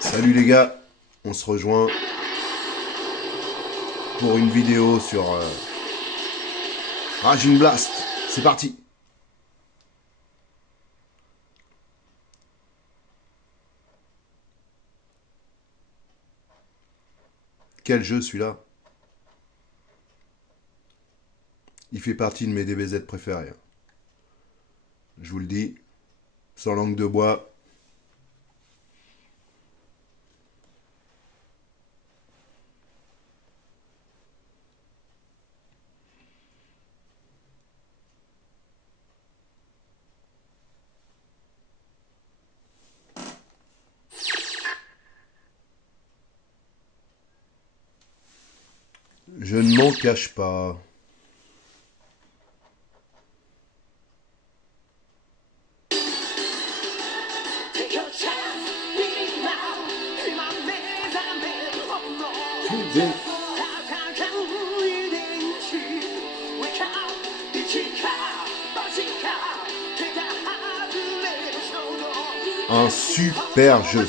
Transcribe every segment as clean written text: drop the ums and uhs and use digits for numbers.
Salut les gars, on se rejoint pour une vidéo sur Raging Blast. C'est parti. Quel jeu celui-là? Il fait partie de mes DBZ préférés. Je vous le dis, sans langue de bois. Je ne m'en cache pas. Un super jeu.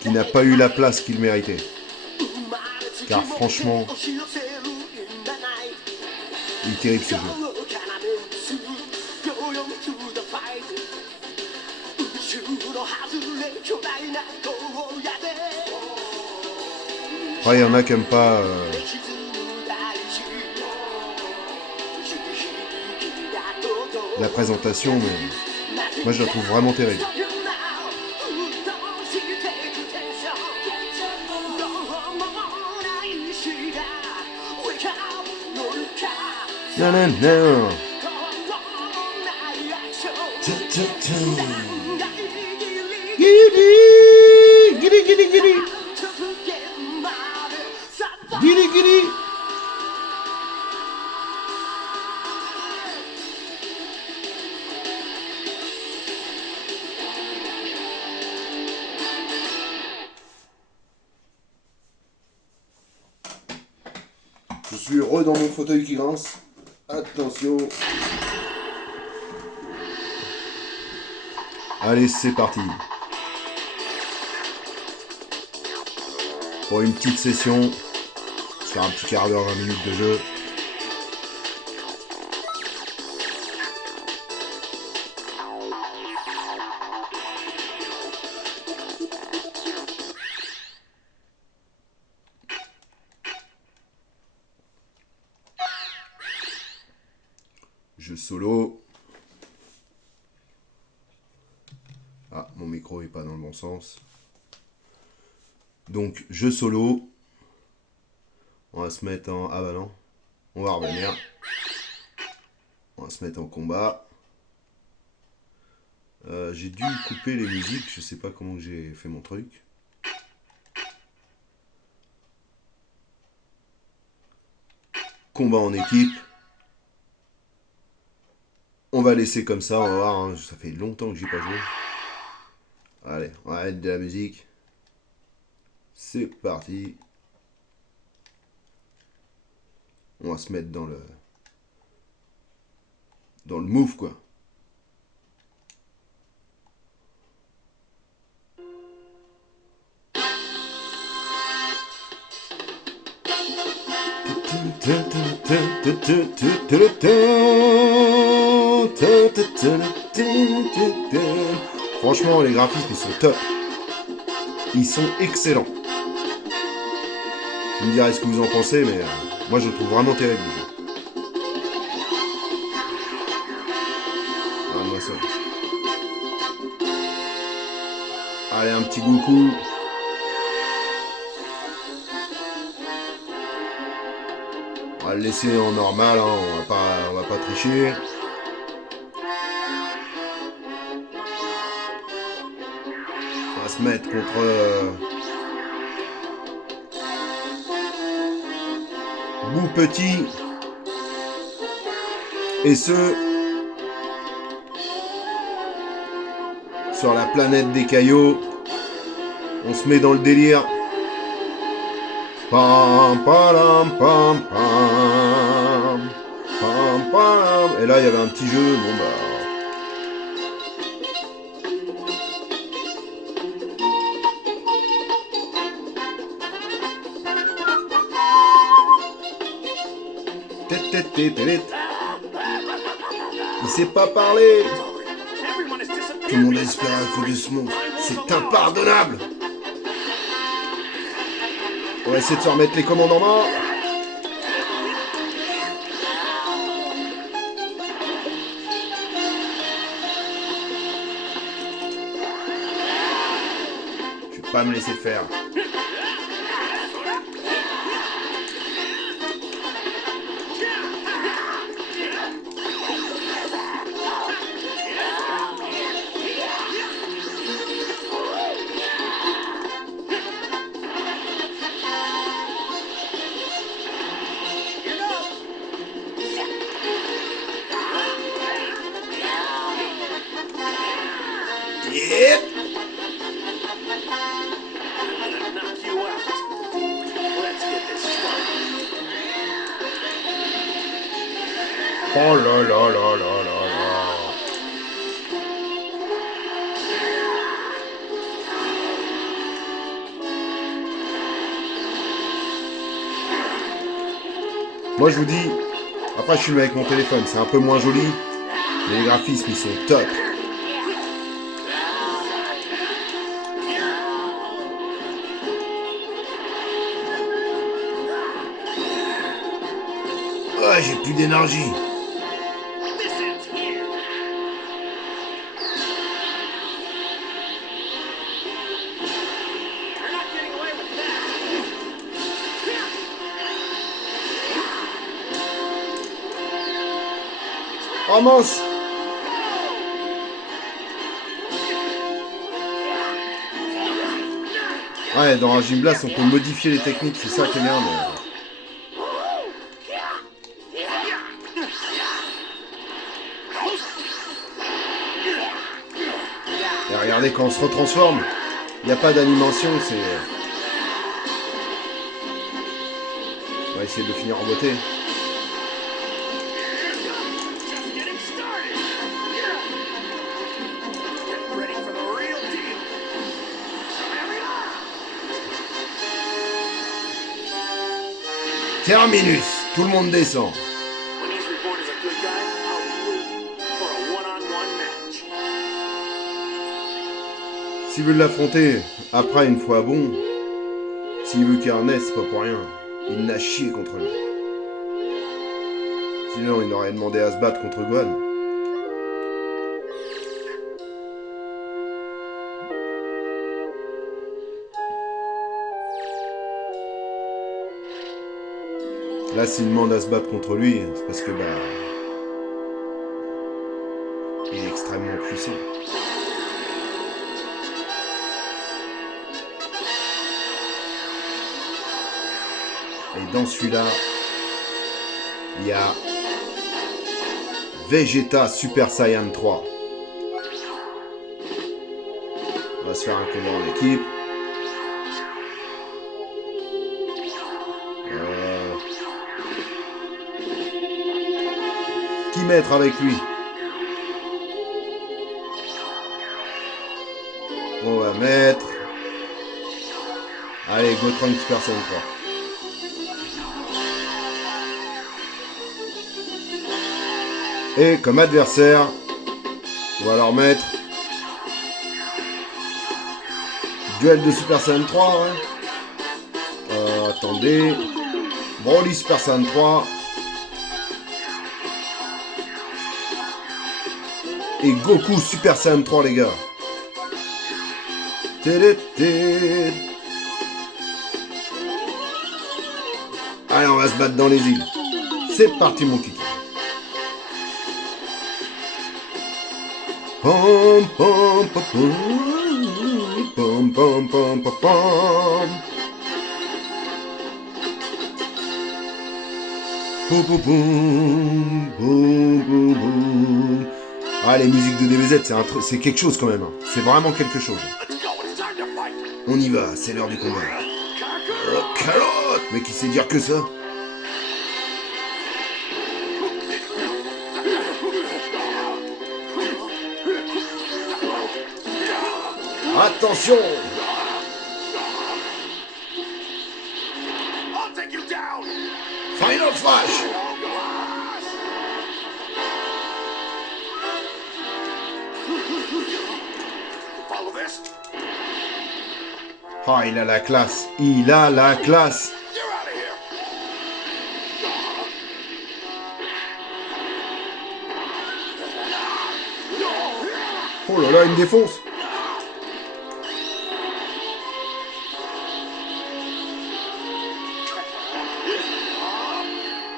Qui n'a pas eu la place qu'il méritait. Car franchement, il est terrible ce jeu. Après, il y en a qui n'aiment pas la présentation, mais moi je la trouve vraiment terrible. Non, non, non. Giri, giri, giri, giri. Giri, giri. Je suis heureux dans mon fauteuil qui grince. Attention. Allez, c'est parti. Pour une petite session, sur un petit quart d'heure, 20 minutes de jeu. Jeu solo. Ah, mon micro est pas dans le bon sens. Donc, jeu solo. On va se mettre en... Ah bah non. On va revenir. On va se mettre en combat. J'ai dû couper les musiques. Je sais pas comment j'ai fait mon truc. Combat en équipe. On va laisser comme ça, on va voir, hein. Ça fait longtemps que j'ai pas joué. Allez, on va mettre de la musique. C'est parti. On va se mettre dans le move, quoi. Franchement, les graphismes, ils sont top. Ils sont excellents. Vous me direz ce que vous en pensez, mais moi, je le trouve vraiment terrible. Ah, moi, ça. Allez, un petit Goku. On va le laisser en normal, hein. On va pas tricher. On va se mettre contre Bou Petit et ceux sur la planète des caillots. On se met dans le délire. Pam, palam, pam, pam. Pam, palam. Et là, il y avait un petit jeu. Bon, bah. Il sait pas parler. Tout le monde espère à cause de ce mot. C'est impardonnable. On va essayer de se remettre les commandes en main. Je vais pas me laisser faire. Yep. Oh là là là là là là. Moi je vous dis, après je filme avec mon téléphone, c'est un peu moins joli, mais les graphismes ils sont top. Ouais, j'ai plus d'énergie. Oh mince! Ouais, dans un Gym Blast, on peut modifier les techniques, c'est ça qui est bien. Mais... Et regardez, quand on se retransforme, il n'y a pas d'animation, c'est... On va essayer de finir en beauté. Terminus, tout le monde descend. S'il veut l'affronter, après une fois bon, s'il veut qu'Ernest, c'est pas pour rien. Il n'a chié contre lui. Sinon, il aurait demandé à se battre contre Gohan. Là, s'il demande à se battre contre lui, c'est parce que, il est extrêmement puissant. Et dans celui-là, il y a Vegeta Super Saiyan 3. On va se faire un combat en équipe. Qui mettre avec lui? On va mettre... Allez, Gotrunk Super Saiyan 3. Et comme adversaire, on va leur mettre duel de Super Saiyan 3. Ouais. Attendez. Broly Super Saiyan 3. Et Goku Super Saiyan 3, les gars. Allez, on va se battre dans les îles. C'est parti, mon kiki. Pom pom pom pom pom pom pom pom. Pom pom pom pom pom. Ah, les musiques de DBZ, c'est quelque chose quand même. Hein. C'est vraiment quelque chose. On y va, c'est l'heure du combat. Oh, calotte! Mais qui sait dire que ça? Attention! Final Flash! Ah, il a la classe. Il a la classe. Oh là là, il me défonce.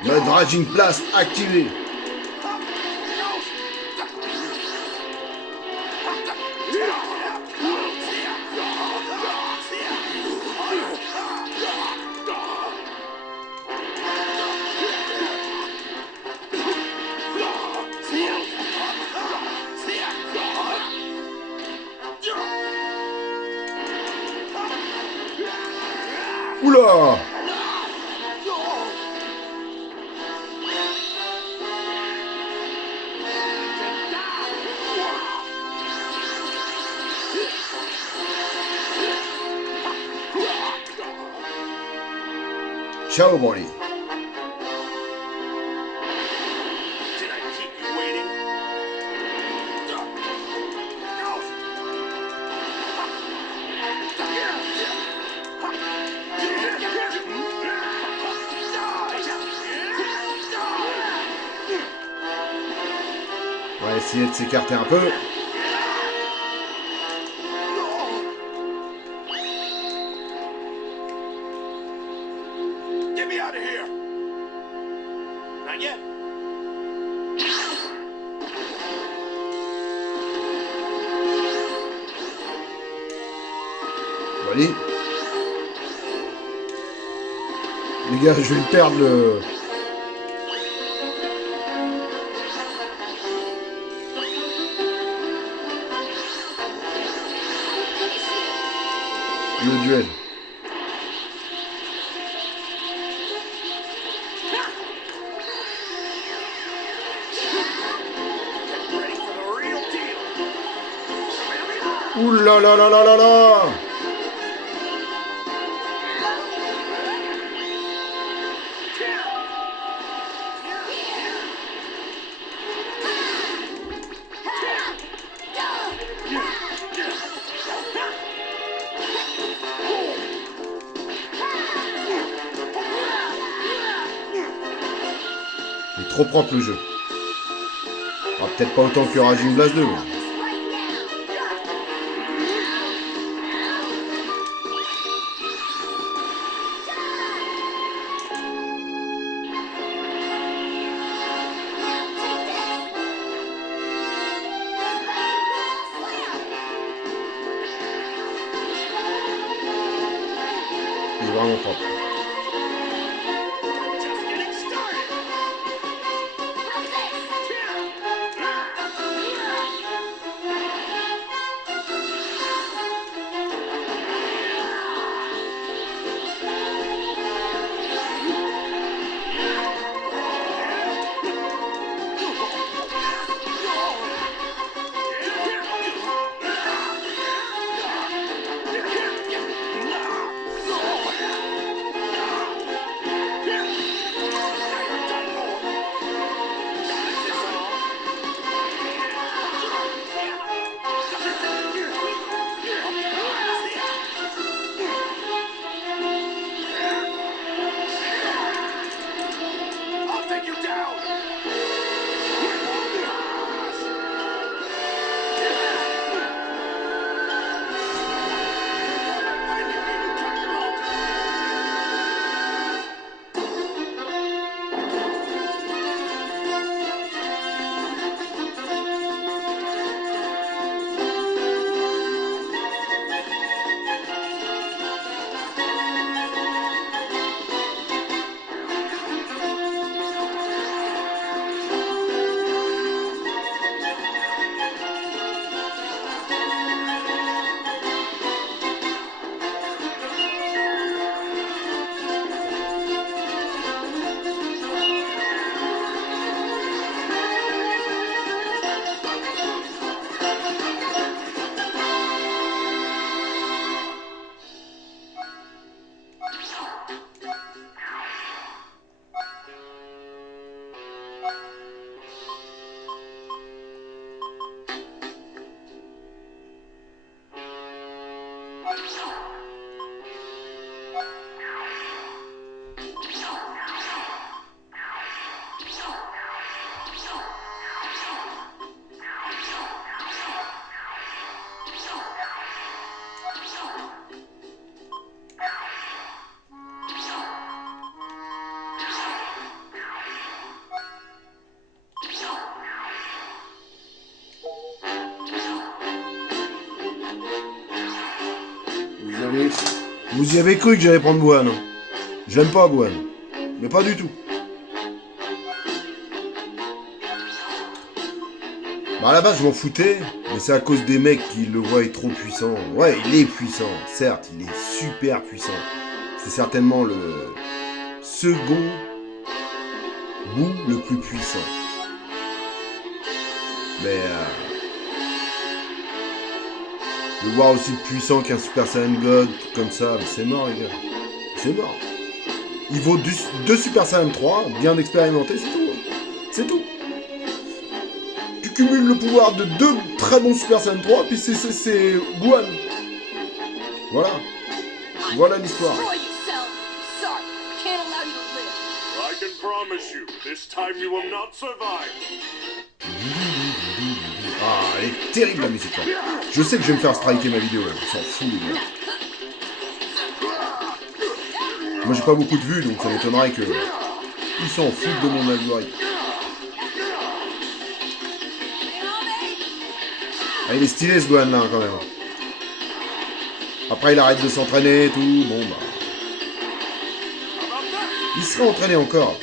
Le Dragon Blast activé. Oula! Ciao, Bonnie. On va essayer de s'écarter un peu. Get me out of here! Not yet. Allez. Les gars, je vais perdre le... le duel. Ouh là là là là là là! Il est trop propre le jeu. Ah, peut-être pas autant que Raging Blast 2. Mais... il est vraiment propre. Vous y avez cru que j'allais prendre Gohan. Hein. J'aime pas Gohan. Mais pas du tout. Bah à la base je m'en foutais, mais c'est à cause des mecs qui le voient trop puissant. Ouais, il est puissant, certes, il est super puissant. C'est certainement le second Boo le plus puissant. Mais le voir aussi puissant qu'un Super Saiyan God, comme ça, c'est mort les gars. C'est mort. Il vaut 2 Super Saiyan 3, bien expérimenté, c'est tout. C'est tout. Tu cumules le pouvoir de 2 très bons Super Saiyan 3, puis c'est Gohan. Voilà. Voilà l'histoire. I can promise you, this time you will not survive. Ah, elle est terrible la musique là. Je sais que je vais me faire striker ma vidéo là, on s'en fout les gars. Moi j'ai pas beaucoup de vues donc ça m'étonnerait que ils s'en foutent de mon algorithme. Ah, il est stylé ce Gohan là quand même. Après il arrête de s'entraîner et tout, bon bah. Il serait entraîné encore.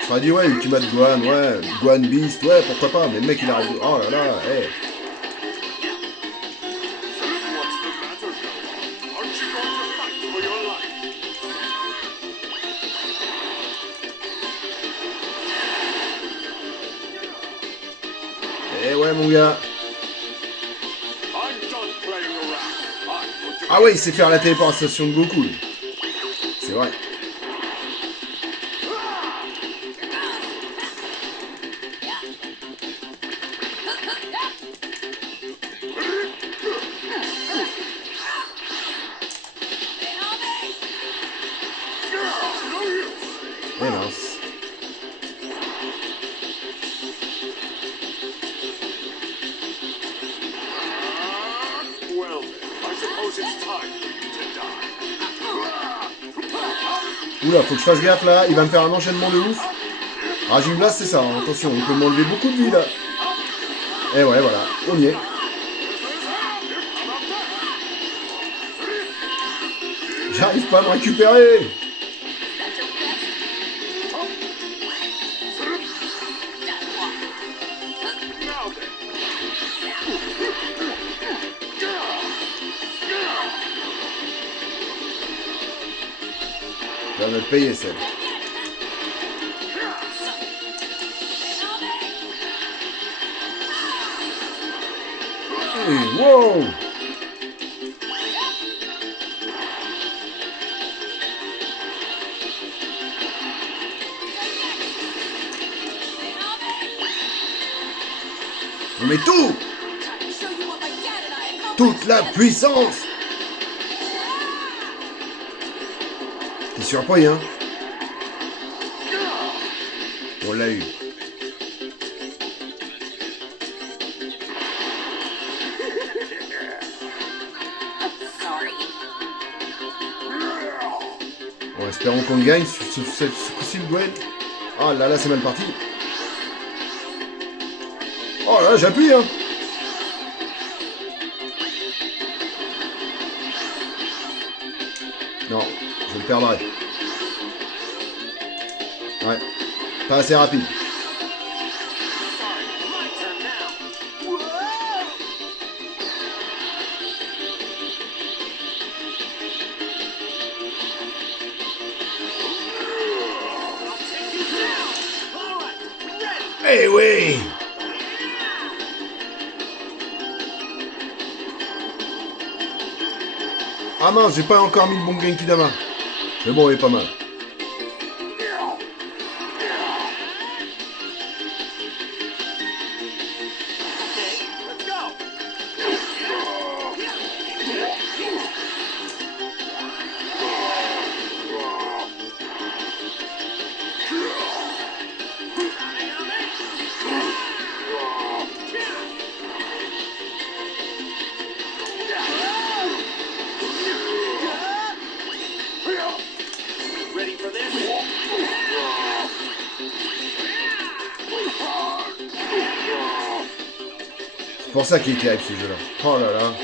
Je serais dit ouais, Ultimate Gohan, ouais, Gohan Beast, ouais, pourquoi pas, mais le mec il arrête de... Oh là là, hey. Eh ouais mon gars. Ah ouais, il sait faire la téléportation de Goku. C'est vrai. Eh mince. Oula, faut que je fasse gaffe là, il va me faire un enchaînement de ouf. Ah, j'ai une blast, c'est ça, hein. Attention, il peut m'enlever beaucoup de vie là. Et ouais, voilà, on y est. J'arrive pas à me récupérer. Tu vas me le payer, celle. Hey, wow! On met tout! Toute la puissance! T'es surpris, hein? On l'a eu. Bon, espérons qu'on gagne ce coup-ci le duel. Oh là là, c'est mal parti. Oh là, j'appuie, hein. Non, je le perdrai. Ouais, pas assez rapide. Eh oui! Ah mince, j'ai pas encore mis le bon Genki Dama. Mais bon, il est pas mal. C'est pour ça qu'il est terrible ce jeu-là. Oh là là.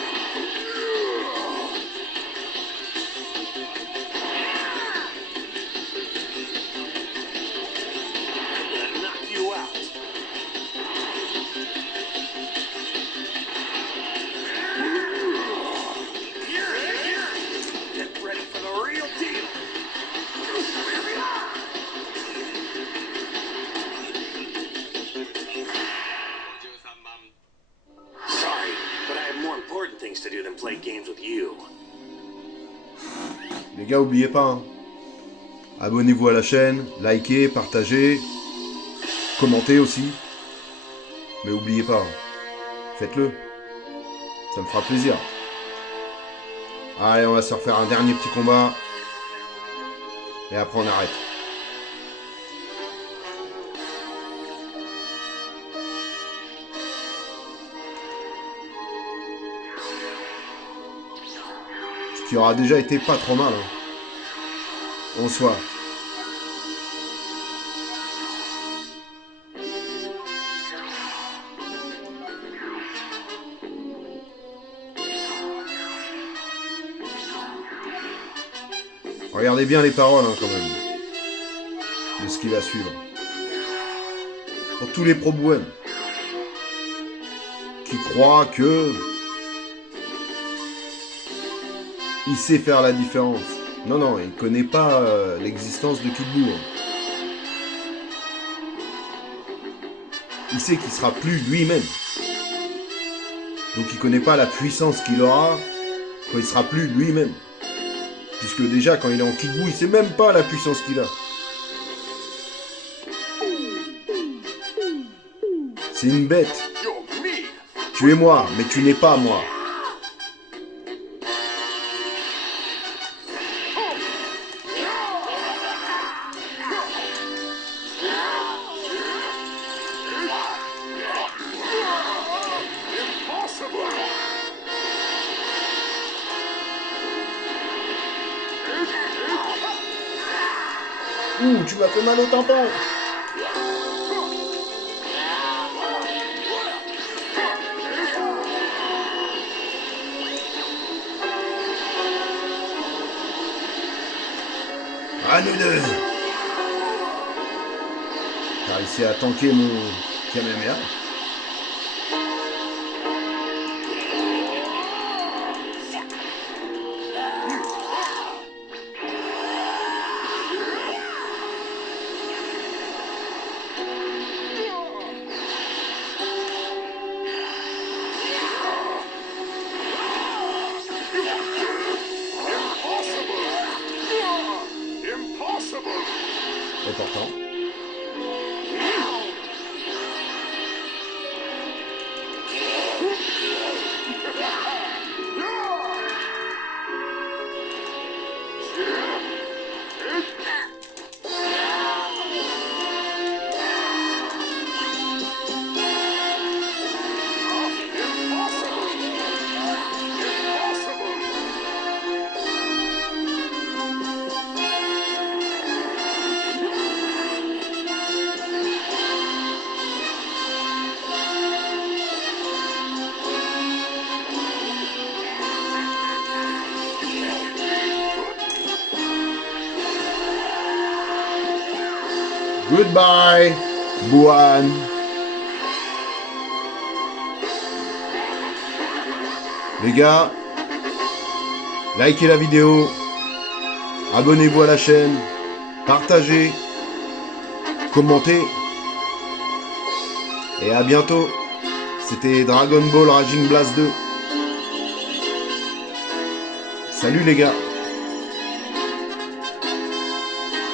Les gars, oubliez pas, hein. Abonnez-vous à la chaîne, likez, partagez, commentez aussi. Mais oubliez pas, hein. Faites-le. Ça me fera plaisir. Allez, on va se refaire un dernier petit combat. Et après on arrête. Ce qui aura déjà été pas trop mal, hein. En soi. Regardez bien les paroles, hein, quand même, de ce qui va suivre. Pour tous les pro-bohèmes qui croient que il sait faire la différence. Non, non, il connaît pas l'existence de Kid Buu. Il sait qu'il sera plus lui-même. Donc il connaît pas la puissance qu'il aura quand il sera plus lui-même. Puisque déjà, quand il est en Kid Buu, il sait même pas la puissance qu'il a. C'est une bête. Tu es moi, mais tu n'es pas moi. Ouh, tu m'as fait mal au tampon. À nous deux. T'as réussi à tanker mon Kamehameha. Et pourtant. Goodbye, Buan. Les gars, likez la vidéo, abonnez-vous à la chaîne, partagez, commentez. Et à bientôt. C'était Dragon Ball Raging Blast 2. Salut les gars.